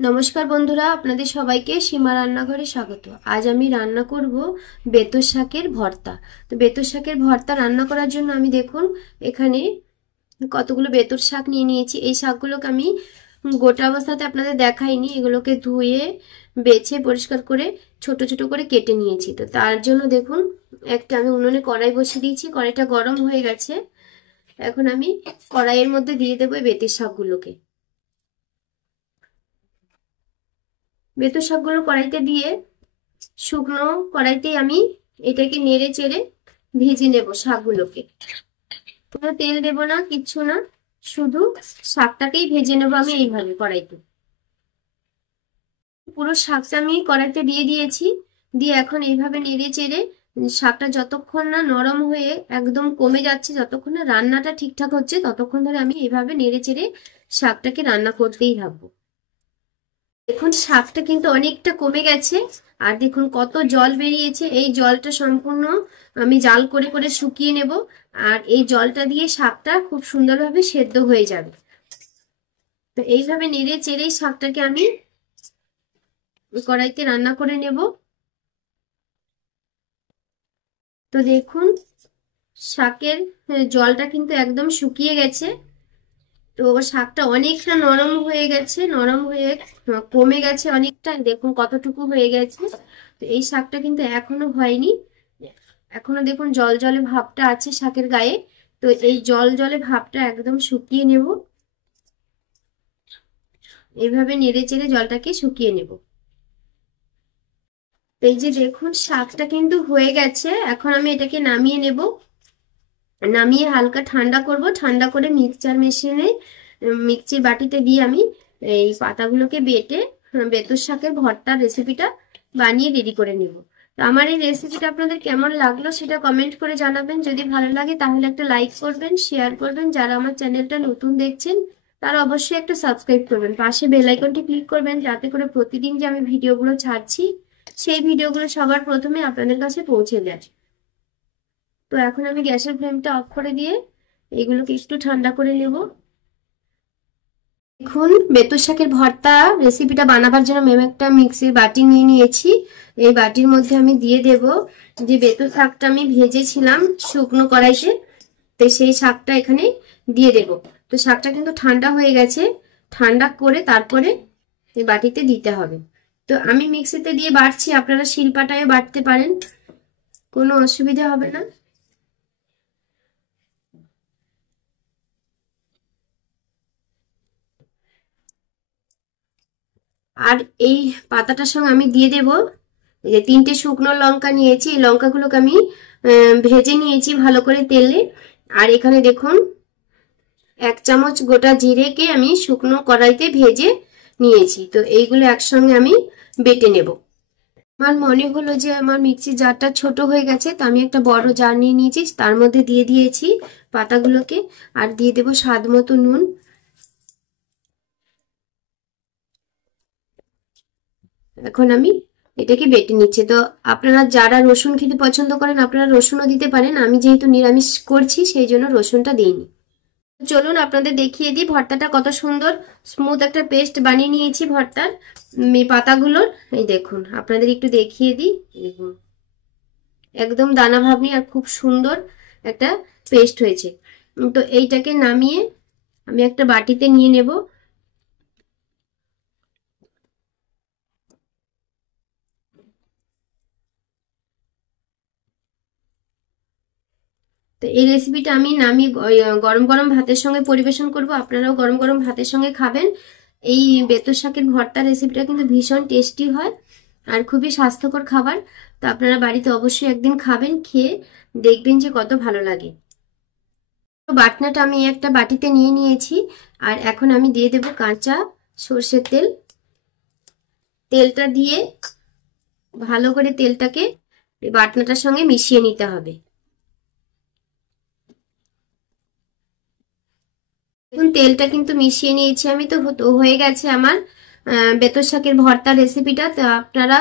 নমস্কার বন্ধুরা, আপনাদের সবাইকে সীমা রান্নাঘরে স্বাগত। আজ আমি রান্না করব বেতর শাকের ভর্তা। তো বেতর শাকের ভর্তা রান্না করার জন্য আমি দেখুন এখানে কতগুলো বেতর শাক নিয়ে নিয়েছি। এই শাকগুলোকে আমি গোটা অবস্থাতে আপনাদের দেখাইনি, এগুলোকে ধুয়ে বেছে পরিষ্কার করে ছোট ছোট করে কেটে নিয়েছি। তো তার জন্য দেখুন আমি উনুনে কড়াই বসিয়ে দিয়েছি, কড়াইটা গরম হয়ে গেছে। এখন আমি কড়াইয়ের মধ্যে দিয়ে দেবো বেতের শাকগুলোকে। বেতো শাকগুলো কড়াইতে দিয়ে শুকনো কড়াইতে আমি এটাকে নেড়ে চেড়ে ভেজে নেব শাকগুলোকে। কোনো তেল দেব না, কিচ্ছু না, শুধু শাকটাকেই ভেজে নেবো আমি এইভাবে কড়াইতে। পুরো শাকটা আমি কড়াইতে দিয়ে দিয়েছি, দিয়ে এখন এইভাবে নেড়ে চেড়ে শাকটা যতক্ষণ না নরম হয়ে একদম কমে যাচ্ছে, যতক্ষণ না রান্নাটা ঠিকঠাক হচ্ছে, ততক্ষণ ধরে আমি এইভাবে নেড়ে চেড়ে শাকটাকে রান্না করতেই থাকবো। দেখুন শাকটা কিন্তু অনেকটা কমে গেছে, আর দেখুন কত জল বেরিয়েছে। এই জলটা সম্পূর্ণ আমি জাল করে করে শুকিয়ে নেব, আর এই জলটা দিয়ে শাকটা খুব সুন্দরভাবে সেদ্ধ হয়ে যাবে। তো এইভাবে নেড়ে চেড়ে শাকটাকে আমি কড়াইতে রান্না করে নেব। তো দেখুন শাকের জলটা কিন্তু একদম শুকিয়ে গেছে। তো শাকটা অনেকটা নরম হয়ে গেছে, নরম হয়ে কমে গেছে অনেকটা, দেখুন কতটুকু হয়ে গেছে। তো এই শাকটা কিন্তু এখনো হয়নি, এখনো দেখুন জল জলে ভাবটা আছে শাকের গায়ে। তো এই জল জলে ভাবটা একদম শুকিয়ে নেব, এইভাবে নেড়ে চেড়ে জলটাকে শুকিয়ে নেব। এই যে দেখুন শাকটা কিন্তু হয়ে গেছে, এখন আমি এটাকে নামিয়ে নেব। নামিয়ে হালকা ঠান্ডা করব, ঠান্ডা করে মিক্সচার মেশিনে মিক্সির বাটিতে দিয়ে আমি এই পাতাগুলোকে বেটে বেতর শাকের ভর্তার রেসিপিটা বানিয়ে রেডি করে নিব। তো আমার এই রেসিপিটা আপনাদের কেমন লাগলো সেটা কমেন্ট করে জানাবেন। যদি ভালো লাগে তাহলে একটা লাইক করবেন, শেয়ার করবেন। যারা আমার চ্যানেলটা নতুন দেখছেন তারা অবশ্যই একটা সাবস্ক্রাইব করবেন, পাশে বেল আইকনটি ক্লিক করবেন, যাতে করে প্রতিদিন যে আমি ভিডিওগুলো ছাড়ছি সেই ভিডিওগুলো সবার প্রথমে আপনাদের কাছে পৌঁছে যায়। তো এখন আমি গ্যাসের ফ্লেমটা অফ করে দিয়ে এগুলোকে একটু ঠান্ডা করে নেব। দেখুন বেতর শাকের ভর্তা রেসিপিটা বানাবার জন্য আমি একটা মিক্সির বাটি নিয়ে নিয়েছি। এই বাটির মধ্যে আমি দিয়ে দেব যে বেতর শাকটা আমি ভেজেছিলাম শুকনো কড়াইতে, তো সেই শাকটা এখানে দিয়ে দেব। তো শাকটা কিন্তু ঠান্ডা হয়ে গেছে, ঠান্ডা করে তারপরে এই বাটিতে দিতে হবে। তো আমি মিক্সিতে দিয়ে বাটছি, আপনারা শিলপাটায় বাটতে পারেন, কোনো অসুবিধা হবে না। আর এই পাতাটার সঙ্গে আমি দিয়ে দেব এই যে 3টে শুকনো লঙ্কা নিয়েছি, এই লঙ্কাগুলোকে আমি ভেজে নিয়েছি ভালো করে তেলে। আর এখানে দেখুন 1 চামচ গোটা জিরেকে আমি শুকনো কড়াইতে ভেজে নিয়েছি। তো এইগুলো একসঙ্গে আমি বেটে নেব। আমার মনে হলো যে আমার মিক্সির জারটা ছোট হয়ে গেছে, তো আমি একটা বড় জার নিয়ে নিয়েছি, তার মধ্যে দিয়ে দিয়েছি পাতাগুলোকে, আর দিয়ে দেব স্বাদ মতো নুন। এখন আমি এটাকে বেটে নিচ্ছি। তো আপনারা যারা রসুন খেতে পছন্দ করেন আপনারা রসুনও দিতে পারেন, আমি যেহেতু নিরামিষ করছি সেই জন্য রসুনটা দিইনি। চলুন আপনাদের দেখিয়ে দিই ভর্তাটা কত সুন্দর স্মুথ একটা পেস্ট বানিয়ে নিয়েছি ভর্তার পাতাগুলোর। এই দেখুন আপনাদের একটু দেখিয়ে দিই, দেখুন একদম দানা ভাব নেই, আর খুব সুন্দর একটা পেস্ট হয়েছে। তো এইটাকে নামিয়ে আমি একটা বাটিতে নিয়ে নেব। তো এই রেসিপিটা আমি নামিয়ে গরম গরম ভাতের সঙ্গে পরিবেশন করব, আপনারাও গরম গরম ভাতের সঙ্গে খাবেন। এই বেতর শাকের ভর্তা রেসিপিটা কিন্তু ভীষণ টেস্টি হয় আর খুবই স্বাস্থ্যকর খাবার। তো আপনারা বাড়িতে অবশ্যই একদিন খাবেন, খেয়ে দেখবেন যে কত ভালো লাগে। তো বাটনাটা আমি একটা বাটিতে নিয়ে নিয়েছি, আর এখন আমি দিয়ে দেব কাঁচা সর্ষের তেল। তেলটা দিয়ে ভালো করে তেলটাকে বাটনাটার সঙ্গে মিশিয়ে নিতে হবে। দেখুন তেলটা কিন্তু মিশিয়ে নিয়েছি আমি, তো হয়ে গেছে আমার বেতর শাকের ভর্তা রেসিপিটা। তো আপনারা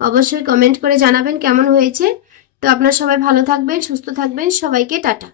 অবশ্যই কমেন্ট করে জানাবেন কেমন হয়েছে। তো আপনারা সবাই ভালো থাকবেন, সুস্থ থাকবেন, সবাইকে টাটা।